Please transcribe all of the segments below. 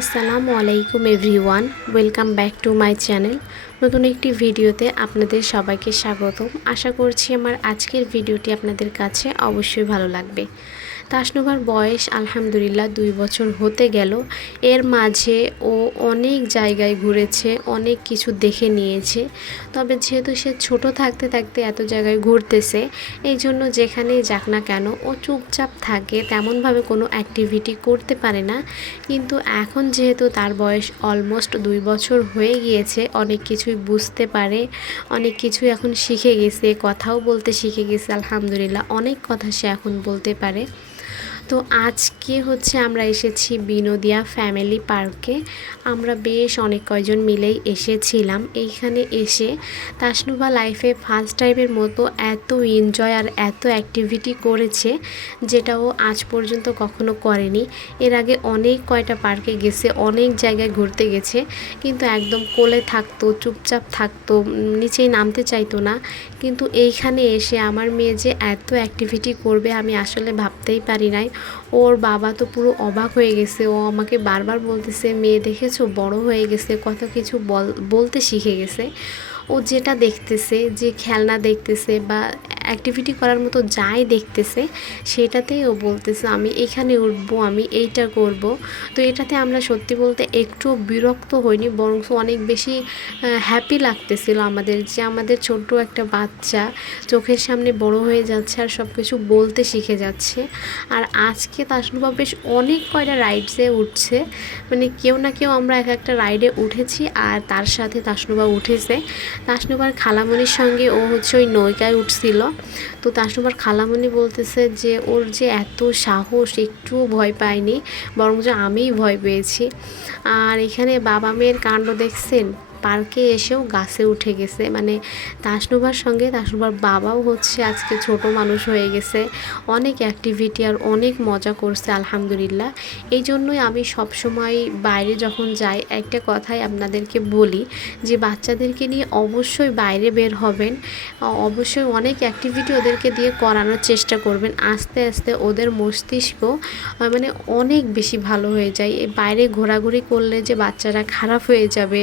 আসসালামু আলাইকুম everyone, welcome back to my channel. নতুন একটি ভিডিওতে আপনাদের সবাইকে স্বাগতম। আশা করছি আমার আজকের ভিডিওটি আপনাদের কাছে অবশ্যই ভালো লাগবে। তাসনুভার বয়স আলহামদুলিল্লাহ দুই বছর হতে গেল। এর মাঝে ও অনেক জায়গায় ঘুরেছে, অনেক কিছু দেখে নিয়েছে। তবে যেহেতু সে ছোট থাকতে থাকতে এত জায়গায় ঘুরতেছে এই জন্য যেখানেই যাক না কেন ও চুপচাপ থাকে, তেমনভাবে কোনো অ্যাক্টিভিটি করতে পারে না। কিন্তু এখন যেহেতু তার বয়স অলমোস্ট দুই বছর হয়ে গিয়েছে, অনেক কিছুই বুঝতে পারে, অনেক কিছুই এখন শিখে গেছে, কথাও বলতে শিখে গেছে, আলহামদুলিল্লাহ অনেক কথা সে এখন বলতে পারে। তো আজকে হচ্ছে আমরা এসেছি বিনোদিয়া ফ্যামিলি পার্কে। আমরা বেশ অনেক কয়জন মিলেই এসেছিলাম। এইখানে এসে তাসনুবা লাইফে ফার্স্ট টাইমের মতো এত এনজয় আর এত অ্যাক্টিভিটি করেছে, যেটা ও আজ পর্যন্ত কখনো করেনি। এর আগে অনেক কয়টা পার্কে গেছে, অনেক জায়গায় ঘুরতে গেছে, কিন্তু একদম কোলে থাকতো, চুপচাপ থাকতো নিচেই নামতে চাইতো না। কিন্তু এইখানে এসে আমার মেয়ে যে এত অ্যাক্টিভিটি করবে আমি আসলে ভাবতেই পারি নাই। ওর বাবা তো পুরো অবাক হয়ে গেছে। ও আমাকে বারবার বলতেছে, মেয়ে দেখেছ? বড় হয়ে গেছে, কত কিছু বল, বলতে শিখে গেছে। ও যেটা দেখতেছে, যে খেলনা দেখতেছে বা অ্যাক্টিভিটি করার মতো যাই দেখতেছে, সেটাতেই ও বলতেছে, আমি এখানে উঠবো, আমি এইটা করব। তো এটাতে আমরা সত্যি বলতে একটু বিরক্ত হইনি বরং অনেক বেশি হ্যাপি লাগতেছিল আমাদের যে আমাদের ছোট্ট একটা বাচ্চা চোখের সামনে বড় হয়ে যাচ্ছে আর সব কিছু বলতে শিখে যাচ্ছে। আর আজকে তাসনুবা বেশ অনেক কয়টা রাইডসে উঠছে মানে কেউ না কেউ আমরা এক একটা রাইডে উঠেছি আর তার সাথে তাসনুবা উঠেছে। তাসনুবার খালামণির সঙ্গে ও হচ্ছে ওই নৌকায় উঠছিল। তো তাসনুবার খালামণি বলতেছে যে, ওর যে এত সাহস, একটুও ভয় পায়নি বরং যে আমিই ভয় পেয়েছি। আর এখানে বাবা মেয়ের কাণ্ড দেখছেন? পার্কে এসেও গাছে উঠে গেছে। মানে তাসনুবার সঙ্গে তাসনুবার বাবাও হচ্ছে আজকে ছোট মানুষ হয়ে গেছে। অনেক অ্যাক্টিভিটি আর অনেক মজা করছে, আলহামদুলিল্লাহ। এই জন্যই আমি সবসময় বাইরে যখন যাই, একটা কথাই আপনাদেরকে বলি যে বাচ্চাদেরকে নিয়ে অবশ্যই বাইরে বের হবেন। অবশ্যই অনেক অ্যাক্টিভিটি ওদেরকে দিয়ে করানোর চেষ্টা করবেন। আস্তে আস্তে ওদের মস্তিষ্ক মানে অনেক বেশি ভালো হয়ে যায়। বাইরে ঘোরাঘুরি করলে যে বাচ্চারা খারাপ হয়ে যাবে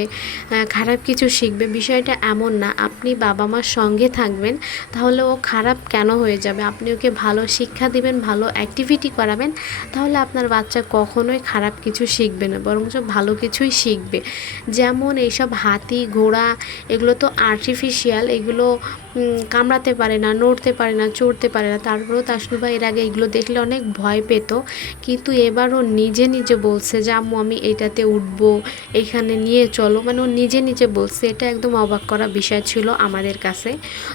খারাপ কিছু শিখবে, বিষয়টা এমন না। আপনি বাবা মার সঙ্গে থাকবেন, তাহলে ও খারাপ কেন হয়ে যাবে? আপনি ওকে ভালো শিক্ষা দিবেন, ভালো অ্যাক্টিভিটি করাবেন, তাহলে আপনার বাচ্চা কখনোই খারাপ কিছু শিখবে না, বরং ভালো কিছুই শিখবে। যেমন এইসব হাতি, ঘোড়া, এগুলো তো আর্টিফিশিয়াল এগুলো কামড়াতে পারে না, নড়তে পারে না, চড়তে পারে না। তারপরেও তাসনুবা এর আগে এগুলো দেখলে অনেক ভয় পেত। কিন্তু এবারও নিজে নিজে বলছে যে, আম্মু, আমি এটাতে উঠবো, এখানে নিয়ে চলো। মানে ও নিজে নিজে বলছে, এটা একদম অবাক করা বিষয় ছিল আমাদের কাছে।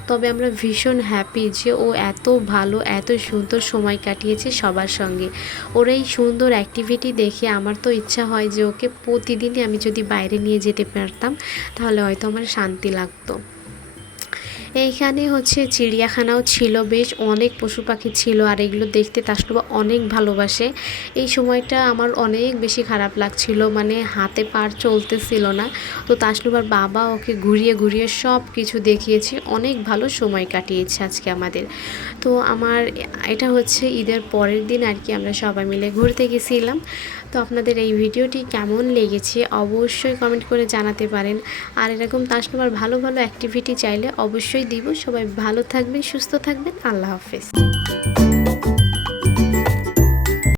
তবে আমরা ভীষণ হ্যাপি যে ও এত ভালো, এত সুন্দর সময় কাটিয়েছে সবার সঙ্গে। ওর এই সুন্দর অ্যাক্টিভিটি দেখে আমার তো ইচ্ছা হয় যে ওকে প্রতিদিনই আমি যদি বাইরে নিয়ে যেতে পারতাম, তাহলে হয়তো আমার শান্তি লাগতো। এইখানে হচ্ছে চিড়িয়াখানাও ছিল, বেশ অনেক পশু পাখি ছিল আর এগুলো দেখতে তাসনুবা অনেক ভালোবাসে। এই সময়টা আমার অনেক বেশি খারাপ লাগছিল মানে হাতে পার চলতেছিল না। তো তাসনুবার বাবা ওকে ঘুরিয়ে ঘুরিয়ে সব কিছু দেখিয়েছে, অনেক ভালো সময় কাটিয়েছে আজকে আমাদের। তো আমার এটা হচ্ছে ঈদের পরের দিন আর কি আমরা সবাই মিলে ঘুরতে গেছিলাম। তো আপনাদের এই ভিডিওটি কেমন লেগেছে অবশ্যই কমেন্ট করে জানাতে পারেন। আর এরকম তাসনুবার ভালো ভালো অ্যাক্টিভিটি চাইলে অবশ্যই দিব। সবাই ভালো থাকবেন সুস্থ থাকবেন। আল্লাহ হাফেজ।